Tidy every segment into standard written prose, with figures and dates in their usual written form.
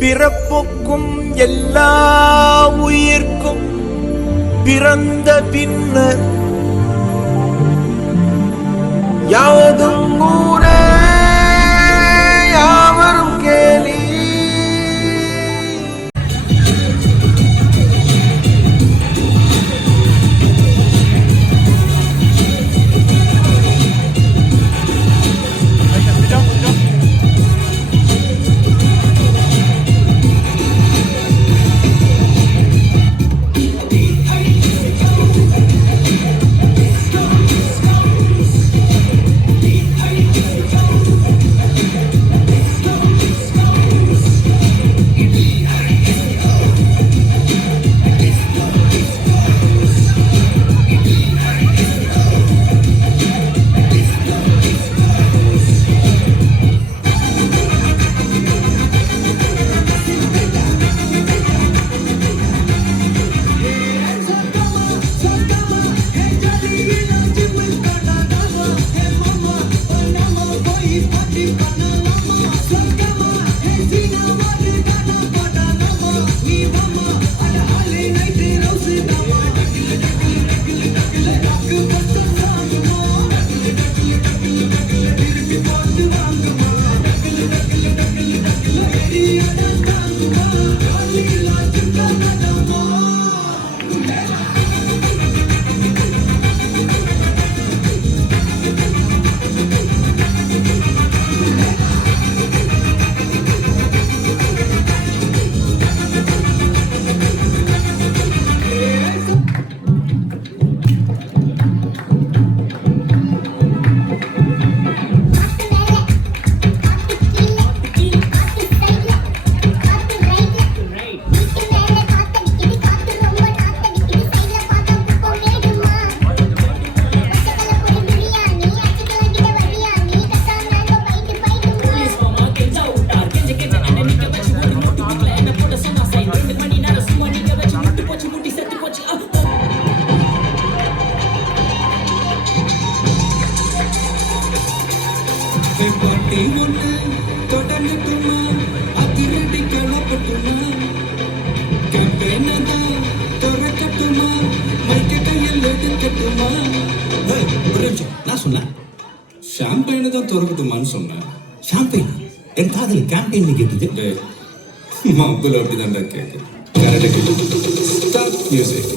பிறப்புக்கும் எல்லா உயிர்க்கும் பிறந்த பின்னர் யாவதும் ஊரே யாவரும் கேலி. நான் சொன்னேன் ஷாம்பெயினை தான் திறக்கட்டுமான்னு சொன்னேன். ஷாம்பெயின் என் காதல் கேம்பெயின் கேட்டது மாப்பிள்ள அப்படிதான்டா கேட்கு. மியூசிக்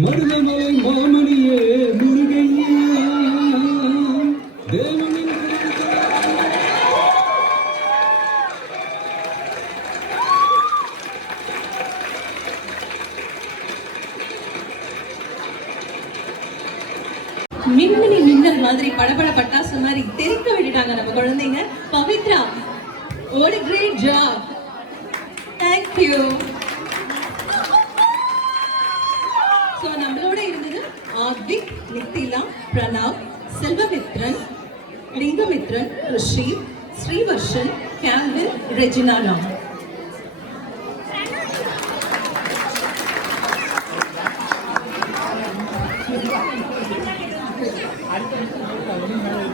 மருதமலை மாமணியே முருகையா தேவனின் மின்மினி மின்னல் மாதிரி படபட பட்டாசு மாதிரி தெரிக்க விட்டுட்டாங்க நம்ம குழந்தைங்க. Pavithra, what a great job. Thank you. So நம்மளோட இருந்தது ஆத்விக், நித்திலா, பிரணவ், செல்வமித்ரன், லிங்கமித்ரன், ரிஷி, ஸ்ரீவர்ஷன், கேம்வில், ரெஜினா ராம். அடுத்த